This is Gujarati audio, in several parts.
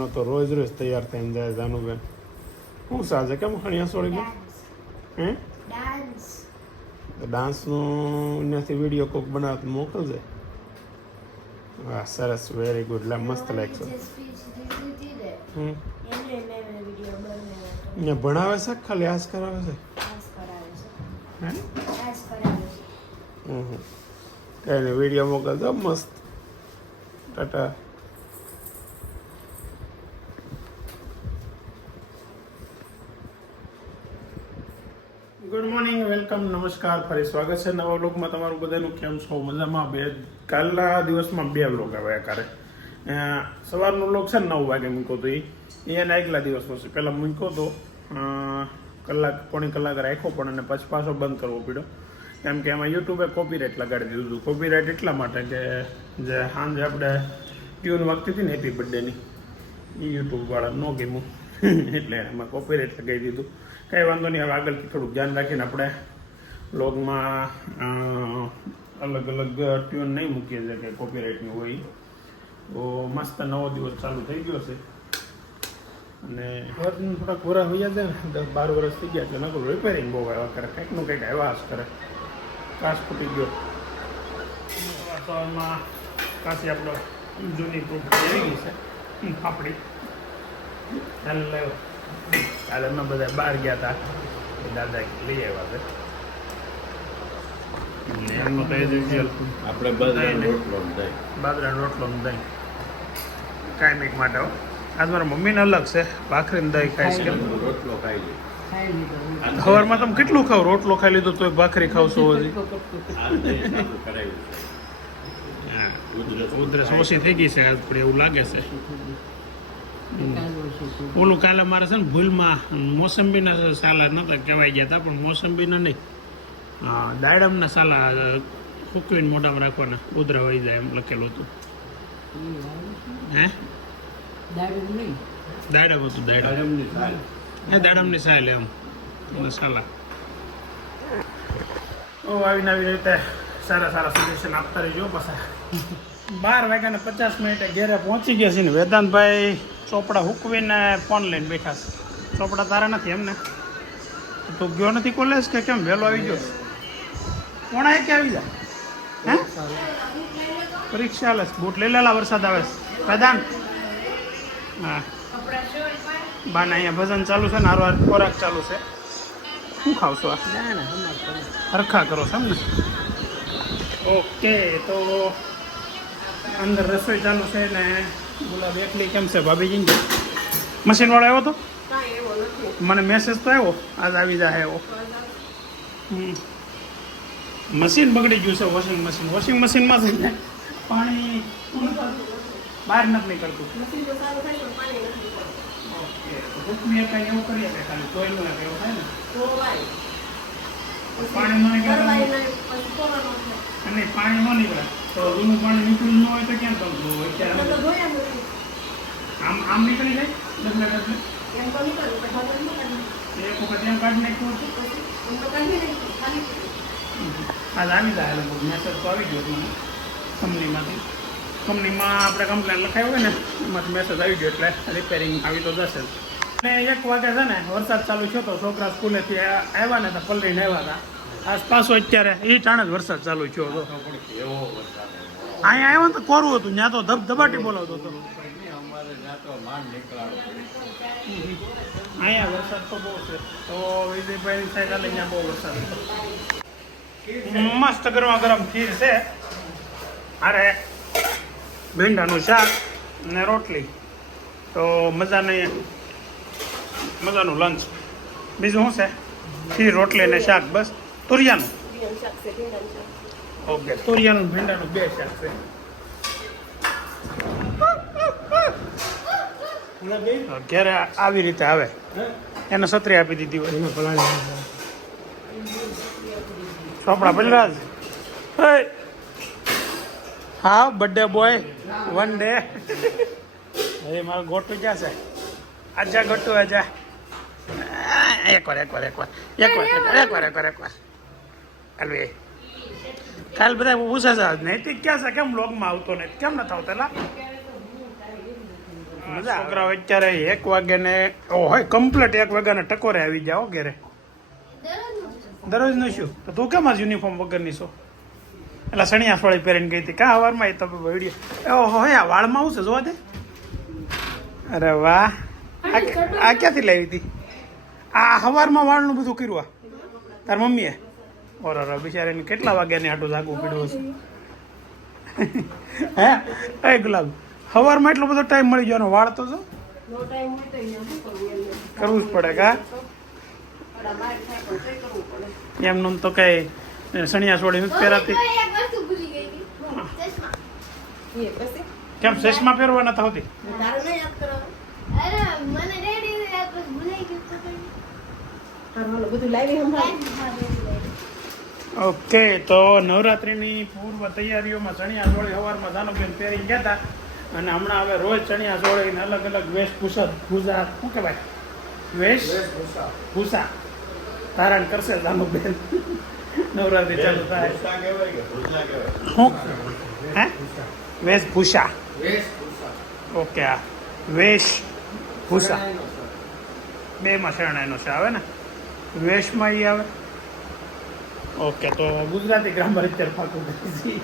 હમણાં તો રોજ રોજ તૈયાર થઈને જાય જાનુબેન. શું સાજે કેમ ખણિયા સોળી હે ડાન્સનું ત્યાંથી વિડીયો કોક બનાવ મોકલજે. વાહ સરસ, વેરી ગુડ. મસ્ત લાગશે. ભણાવે છે ખાલી આજ કરાવે છે? કઈ નહીં, વિડીયો મોકલજો મસ્ત. ટાટા. ગુડ મોર્નિંગ, વેલકમ, નમસ્કાર. ફરી સ્વાગત છે નવા વ્લોગમાં તમારું બધાનું. કેમ છો? મજામાં? કાલના દિવસમાં 2 વ્લોગ આવ્યા કરે. સવારનો વ્લોગ છે ને 9 વાગે મૂક્યો હતો, એને આગલા દિવસનો છે. પહેલાં મૂક્યો હતો પોણી કલાક રાખ્યો પણ અને પછી પાછો બંધ કરવો પડ્યો, કેમ કે એમાં યુટ્યુબે કોપીરાઇટ લગાડી દીધું હતું. કોપીરાઇટ એટલા માટે કે જે સાંજે આપણે ટ્યુન વાગતી હતી ને હેપી બર્થડેની, એ યુટ્યુબવાળા ન ગમ્યું એટલે એમાં કોપીરાઇટ લગાવી દીધું. કંઈ વાંધો નહીં, હવે આગળથી થોડુંક ધ્યાન રાખીને આપણે વ્લોગમાં અલગ અલગ ટ્યુન નહીં મૂકીએ છીએ કે કોપીરાઇટની હોય. તો મસ્ત નવો દિવસ ચાલુ થઈ ગયો છે અને થોડાક વરા હોઈ જાય ને, 10-12 વર્ષ થઈ ગયા એટલે નકરું રિપેરિંગ બહુ આવ્યા કરે, કંઈકનું કંઈક આવ્યા જ કરે. કાચ ફૂટી ગયો તો એમાં કાચી આપણો જૂની પ્રૂફ આવી ગઈ છે આપણી. એટલે કાલે અમે બધા બહાર ગયા હતા, દાદા લઈ આવ્યા છે. એમનું તો એઝ યુઝ્યુઅલ આપણે બાજરાનો રોટલો દહીં કાંઈ માટે. આજ મારા મમ્મીને અલગ છે, ભાખરીને દહીં ખાય છે. રોટલો ખાઈ લે સવારમાં તમે કેટલું ખાવ? રોટલો ખાઈ લીધો તો ભાખરી ખાવશો હજી? ઉધરસ ઓછી થઈ ગઈ છે આજ પણ એવું લાગે છે. ઓલું કાલે મારે છે ને ભૂલમાં મોસંબીના સાલા નહોતા કહેવાય ગયા હતા, પણ મોસંબીના નહીં, દાડમના સાલા સૂકવીને મોઢામાં રાખવાના, ઉધરા વહી જાય એમ લખેલું હતું. હે દાડમ હતું, દાડમની સાલ એમ સાલા. આવીને આવી રીતે સારા સારા સજેશન આપતા રહીજો. પાછા 12:50 ઘેરે પહોંચી ગયા છે ને વેદાંતભાઈ ચોપડા હુકવીને ફોન લઈને બેઠા છે. ચોપડા તારા નથી એમને? તું ગયો નથી કોલેજ કે કેમ? વહેલો આવી ગયો? કોણા કે આવી જાય? હે પરીક્ષા હાલે? બૂટ લઈ લેલા, વરસાદ આવે છે. વેદાંત હા, બાના અહીંયા ભજન ચાલુ છે ને, હારો ખોરાક ચાલુ છે. શું ખાવશો? હરખા કરો છો એમ ને? ઓકે, તો અંદર રસોઈ ચાલુ છે ને. ગુલાબ એકલી કેમ છે? ભાભી જઈને મશીન વાળો આવ્યો તો? મને મેસેજ તો આવ્યો આજ આવી જાય એવો. મશીન બગડી ગયું છે, વોશિંગ મશીનમાં છે ને પાણી બહાર નથી નીકળતું. ઓકે, કંઈ એવું કરીએ કે ખાલી ધોઈલું ને એવું થાય ને પાણી ન નીકળે અને પાણી ન નીકળે તો જૂનું પાણી નીકળ્યું ન હોય તો ક્યાં કરતું હોય? આમ નીકળી જાય ડબલે એક વખત એમ કાઢી નાખ્યું હતું. આજ આવી જાય લગભગ મેસેજ તો આવી ગયો મને કંપનીમાં આપણે કમ્પ્લેન લખાયું હોય ને એમાંથી મેસેજ આવી ગયો એટલે રિપેરિંગ આવી તો જશે. અને 1 વાગે છે ને વરસાદ ચાલુ થયો તો છોકરા સ્કૂલેથી આવ્યા ને તો પલરીને આવ્યા હતા. આસપાસ અત્યારે એ ટાણે જ વરસાદ ચાલુ થયો હતો. અહીંયા આવ્યો ને તો કોરું હતું, ત્યાં તો ધબધબાટી બોલાવતો હતો. અહીંયા વરસાદ તો બહુ છે. તો વિજયભાઈની સાઈડ હાલે અહીંયા બહુ વરસાદ હતો. મસ્ત ગરમ ખીર છે, અરે ભીંડાનું શાક ને રોટલી. તો મજાનું લંચ. બીજું શું છે? ખીર, રોટલી ને શાક, બસ. તુરિયાનું ઓકે, તુરિયાનું ભીંડાનું 2 શાક છે. ઘેરે આવી રીતે આવે એને છત્રી આપી દીધી હોય. ચોપડા પલરાજ હા, બર્થડે બોય 1 ડે. અરે મારું ગોટું ક્યાં છે? આજા ગોટું આજા. એકવાર હાલવે. કાલ બધા પૂછે છે નૈતિક ક્યાં છે, કેમ બ્લોગમાં આવતો ને કેમ નથી આવતો? મજા છોકરાઓ અત્યારે 1 વાગે ને હોય કમ્પ્લીટ 1 વાગ્યાના ટકોરે આવી જાઓ ઘરે દરરોજ નું શું તો તું કેમ આજ યુનિફોર્મ વગરની છો એટલે સણિયા સોળી પહેરીને ગઈ હતી કા સવારમાં એ તો વિડીયો ઓહો હે વાળમાં આવું છે જોવા દે અરે વાહ આ ક્યાંથી લાવી હતી આ સવારમાં વાળનું બધું કર્યું તાર મમ્મીએ ઓર બિચારીને કેટલા વાગ્યાની હાટું જાગવું પડ્યું હશે હે ગુલાબ સવારમાં એટલો બધો ટાઈમ મળી ગયો વાળ તો જો કરવું જ પડે કા એમનું તો કઈ સણિયા સોળી નથી પહેરાતી કેમ ચશ્મા પહેરવા નતા હોતી ઓકે તો નવરાત્રીની પૂર્વ તૈયારીઓમાં ચણિયા સોળી સવારમાં જાનુબેન પહેરી ગયા હતા અને હમણાં હવે રોજ ચણિયા સોળીને અલગ અલગ વેશભૂષા ભૂષા શું કહેવાય વેશભૂષા ધારણ કરશે જાનુબેન નવરાત્રી ચાલુ થાય શું હે વેશભૂષા ઓકે આ વેશભૂષા બેમાં શરણાઈનો છે આવે ને વેશમાં ઈ આવે ઓકે તો ગુજરાતી ગ્રામર અત્યારે પાકું કરી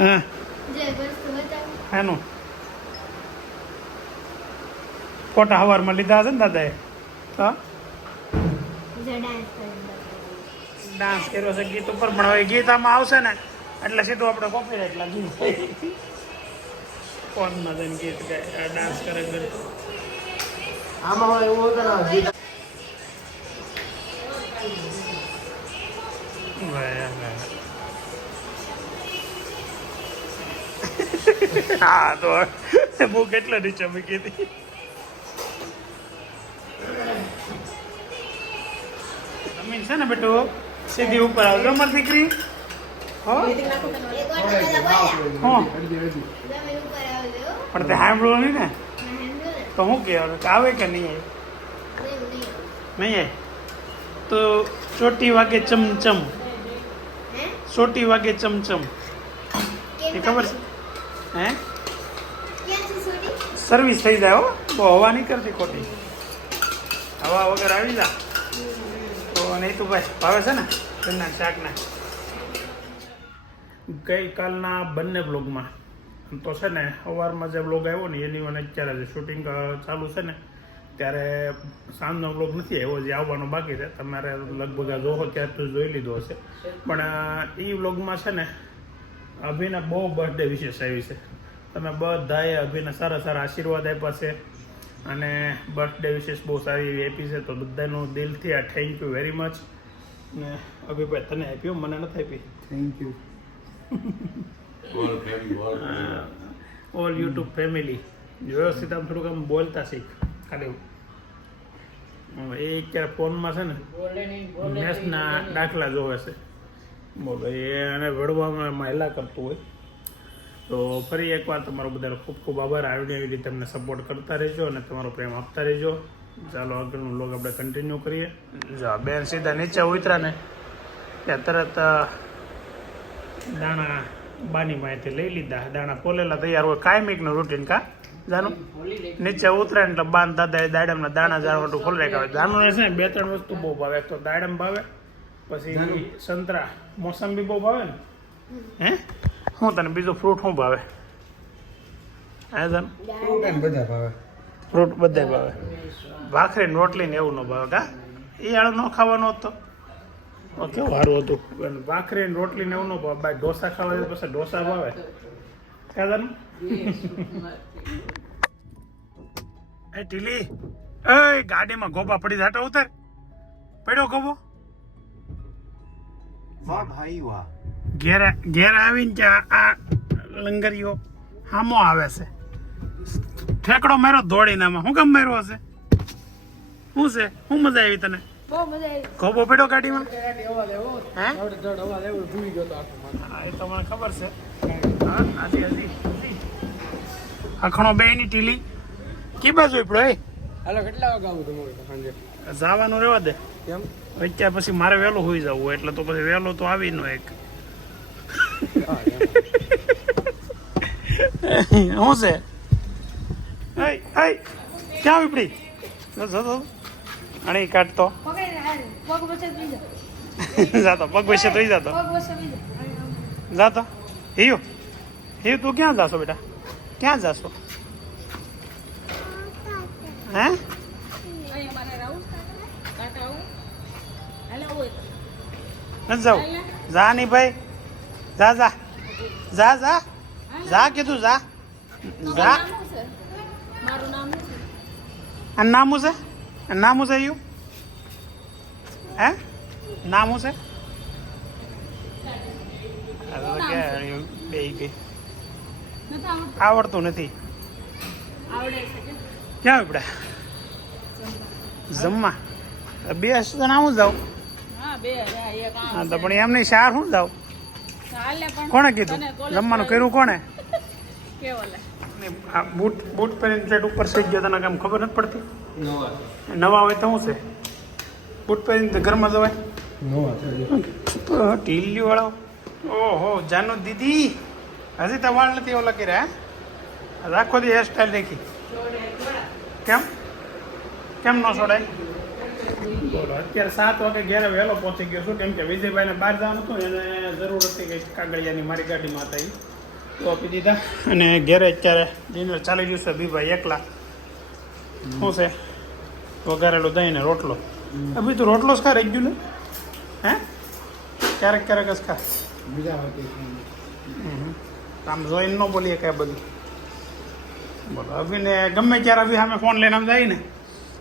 હા એનું ફોટા હવારમાં લીધા હશે ને દાદાએ હા ડાન્સ કર્યો છે ગીત ઉપર પણ હવે ગીત આમાં આવશે ને એટલે સીધું આપણે કોપીરાઈટ લાગી ફોનમાં જઈને ગીત ગાય ડાન્સ કરે આમાં એવું હતું હા તો બહુ કેટલા નીચે મૂકી હતી જમીન છે ને બેટું સીધી ઉપર આવ ગમર દીકરી પણ તે સાંભળવું નહીં ને તો શું કે આવે કે નહીં આવે નહીં આવે તો ચોટી વાગે ચમચમ ચોટી વાગે ચમચમ એ ખબર છે હે સર્વિસ થઈ જાય હો બહુ હવા નહીં કરતી ખોટી હવા વગર આવી જા તો નહીં તું ભાઈ ભાવે છે ને ઘરના શાકના ગઈકાલના બંને બ્લોગમાં તો છે ને સવારમાં જે બ્લોગ આવ્યો ને એની મને અત્યારે જે શૂટિંગ ચાલુ છે ને ત્યારે સાંજનો બ્લોગ નથી આવ્યો જે આવવાનો બાકી છે તમારે લગભગ આ જોવો ત્યારે તો જોઈ લીધો હશે પણ એ બ્લોગમાં છે ને અભિના બહુ બર્થડે વિશેષ આવી છે તમે બધાએ અભિને સારા સારા આશીર્વાદ આપ્યા છે અને બર્થડે વિશેષ બહુ સારી એવી આપી છે તો બધાનું દિલથી આ થેન્ક યુ વેરી મચ ને અભિભાઈ તને આપ્યો મને નથી આપી thank you all YouTube family વ્યવસ્થિત આમ થોડુંક આમ બોલતા શીખ ખાલી એ અત્યારે ફોનમાં છે ને મેથ્સના દાખલા જોવે છે બોલો એ અને વડવામાં મહિલા કરતું હોય તો ફરી એકવાર તમારો બધાનો ખૂબ ખૂબ આભાર આવીને એવી રીતે તમને સપોર્ટ કરતા રહેજો અને તમારો પ્રેમ આપતા રહેજો ચાલો આગળનું લોગ આપણે કન્ટિન્યુ કરીએ જો બેન સીધા નીચે ઉતરા ને ત્યાં તરત દાણા બાની માહિતી લઈ લીધા દાણા પોલેલા તૈયાર હોય કાયમિકનું રૂટીન કા જાનું નીચે ઉતરે એટલે બાન દાદા દાડમના દાણા જાણવાનું ખોલી રાખ્યા હોય જાનું છે ને 2-3 વસ્તુ બહુ ભાવે એક તો દાડમ ભાવે પછી સંતરા મોસંબી બહુ ભાવે ને હે શું તને બીજું ફ્રૂટ શું ભાવે હે જાન ફ્રૂટ બધા ભાવે ભાખરી રોટલી ને એવું ન ભાવે કા એ આળો ન ખાવાનો હતો કેવું સારું હતું ભાખરી રોટલી ને એવું ન ભાવે બાય ઢોસા ખાવા જાય પછી ઢોસા ભાવે ક્યાં એ ઢીલી એ ગાડીમાં ગોપા પડી જાટો ઉતર પડ્યો ગોબો ઘેર આવીને ત્યાં આ લંગરીઓ હામો આવે છે ઠેકડો માર્યો દોડીને આમાં શું કામ માર્યો હશે શું છે શું મજા આવી તને ગોબો પડ્યો ગાડીમાં હા એ તો મને ખબર છે અખણો બે ની ટીલી કી બાજુ પડ્યો કેટલા વાગે આવું તમારે સાંજે જવાનું રહેવા દે કેમ અત્યારે પછી મારે વહેલું હોઈ જવું એટલે તો પછી વહેલો તો આવી નો એક શું છે હાય ક્યાં વિપડી જો અને ઈ કાઢતો જાતો પગ વચ્ચે તો જાતો જાતો હિયું તું ક્યાં જાશો બેટા ક્યાં જાશો હે નથી જાઉં જા નહીં ભાઈ જા જા જા જા જા કીધું જા જા અને નામું છે નામું છે યું હે નામું છે બે ગઈ આવડતું નથી ક્યાં ઉપડા જમવા બે જણા હું જાઉં હા તો પણ એમ નહીં શાર શું જાઉં કોણે કીધું જમવાનું કર્યું કોણે બૂટ બૂટ પહેરીને ફ્લેટ ઉપર સઈ ગયો તને કેમ ખબર નથી પડતી નવા હોય તો શું છે બૂટ પહેરીને ઘરમાં જવાય ઢીલી વાળો ઓહો જાનુ દીદી હજી તો વાળ નથી ઓલા કર્યા રાખો દી હેરસ્ટાઈલ રાખી કેમ કેમ ન છોડાય બોલો અત્યારે 7 વાગે ઘેરે વહેલો પહોંચી ગયો છું કેમ કે વિજયભાઈને બહાર જવાનું હતું એને જરૂર હતી કંઈક કાગળિયાની મારી ગાડીમાં હતા તો આપી દીધા અને ઘેરે અત્યારે ડિનર ચાલી ગયું છે બીભાઈ એકલા શું છે વઘારેલું દહીં ને રોટલો અભી તું રોટલો જ ખા રહી ગયું ને હે ક્યારેક ક્યારેક જ ખા બીજા આમ જોઈને ન બોલીએ કાંઈ બધું બોલો અભીને ગમે ત્યારે અભી સામે ફોન લઈને આમ જાય ને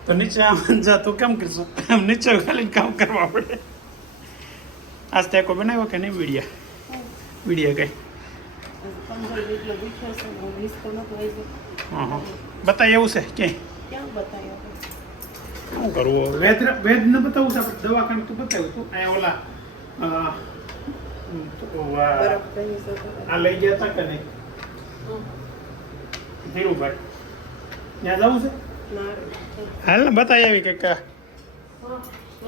તો નીચે આમ જા તું કેમ કરશું આમ નીચે ખાલી કામ કરવા પડે આજ તે કોઈ બનાવ્યો કે નહીં વિડીયા કઈ હા બતાય એવું છે ક્યાંય શું કરવું વેદ ન બતાવું છે આપણે દવાખાને તું બતાવ્યું તું અહીંયા ઓલા આ લઈ ગયા હતા કે નહીં ધીરુભાઈ ત્યાં જવું છે હાલ ને બતાવી આવી કંઈક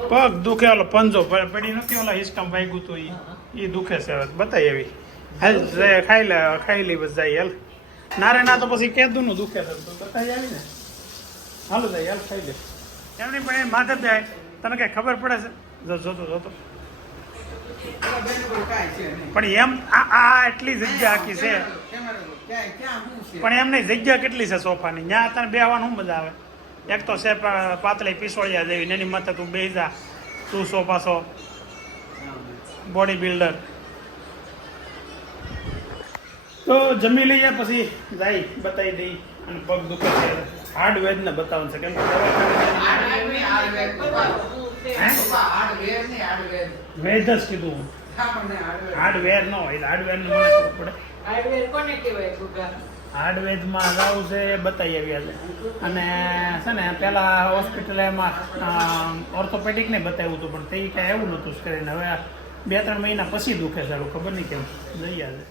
પગ દુખે ઓલો પંજો પડી નથી ઓલા હિસ્ટમ વાગ્યું તો એ દુખે છે હવે બતાવી આવી હાલ ખાઈ લે બસ જાય હાલ નારે ના તો પછી કેદું નું દુખે છે તો બતાવી આવી ને હાલો જાય હાલ ખાઈ લે એમની પણ માથે જાય તને કઈ ખબર પડે છે જોતો પણ એમ આ એટલી જગ્યા આખી છે પણ એમ નહીં જગ્યા કેટલી છે સોફાની ત્યાં તને બેહવાનું શું મજા આવે એક તો છે પાતળી પીસોળિયા જેવી એની માથે તું બેસી જા તું સોફા બોડી બિલ્ડર તો જમી લઈએ પછી જાય બતાવી દઈ અને પગ દુખે છે હાર્ડવેર ને બતાવવાનું છે કેમ કે વેદ જ કીધું હાર્ડવેર ન હોય હાર્ડવેર ને મને ખબર પડે હાર્ડવેરમાં જવું છે બતાવી આવ્યા છે અને છે ને પેલા હોસ્પિટલ એમાં ઓર્થોપેડિક ને બતાવ્યું હતું પણ તે કાંઈ એવું નહોતું કરીને હવે 2-3 મહિના પછી દુખે છે ખબર નહીં કેમ જઈ આવે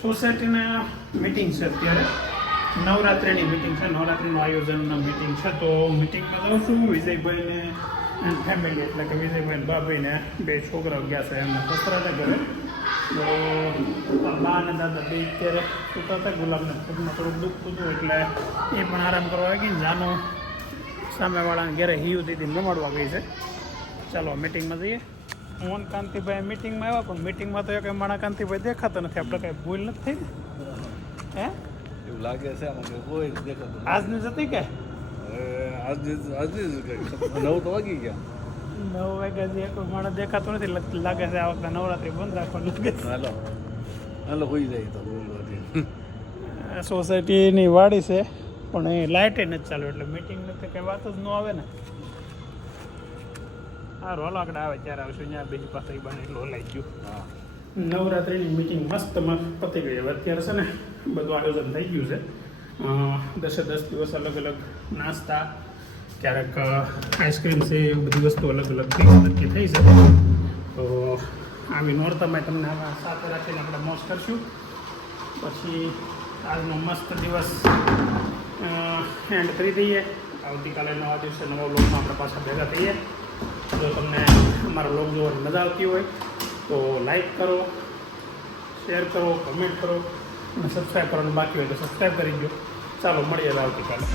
સોસાયટીના મિટિંગ છે અત્યારે નવરાત્રિની મિટિંગ છે નવરાત્રિનું આયોજનના મિટિંગ છે તો મિટિંગમાં જાઉં છું વિજયભાઈને ફેમિલી એટલે કે વિજયભાઈ બાભાઈને 2 છોકરાઓ ગયા છે એમના સસરાના ઘરે તો બા અને દાદા બે અત્યારે સૂતા હતા ગુલાબને પગમાં થોડુંક દુખતું હતું એટલે એ પણ આરામ કરવા ગઈ ને જાનું સામેવાળાને ઘરે હિયુ દીદી રમાડવા ગઈ છે ચાલો મિટિંગમાં જઈએ મોહન કાંતિભાઈ મિટિંગમાં આવ્યા પણ મિટિંગમાં તો એક માણા કાંતિભાઈ દેખાતા નથી આપણે કાંઈ ભૂલ નથી થઈ ને હે એવું લાગે છે આમાં કોઈ દેખાતું આજની જતી કે આજે 9 તો વાગી ગયા 9 વાગ્યાથી એક માણસ દેખાતો નથી લાગે છે આ વખતે નવરાત્રી બંધ રાખવાનું લાગે છે હાલો હોઈ જાય તો સોસાયટીની વાડી છે પણ એ લાઇટે નથી ચાલુ એટલે મિટિંગ નથી કંઈ વાત જ ન આવે ને સારું હાલો આગળ આવે ત્યારે આવશું ત્યાં બીજી પાસે બને એટલું હલાઈ ગયું હા નવરાત્રિની મિટિંગ મસ્ત પતી ગઈ હવે અત્યારે છે ને બધું આયોજન થઈ ગયું છે 10 દિવસ અલગ અલગ નાસ્તા ક્યારેક આઈસ્ક્રીમ છે એવી બધી વસ્તુ અલગ અલગ નક્કી થઈ છે તો આવી નોરતામાં તમને આમાં સાથે રાખીને આપણે મોજ કરશું પછી આજનો મસ્ત દિવસ એન્ડ કરી દઈએ આવતીકાલે નવા દિવસે નવા બ્લોગમાં આપણે પાછા ભેગા થઈએ જો તમને અમારો બ્લોગ જોવાની મજા આવતી હોય તો લાઈક કરો શેર કરો કમેન્ટ કરો અને સબસ્ક્રાઈબ કરવાનું બાકી હોય તો સબસ્ક્રાઈબ કરી દો ચાલો મળીએ આવતીકાલે.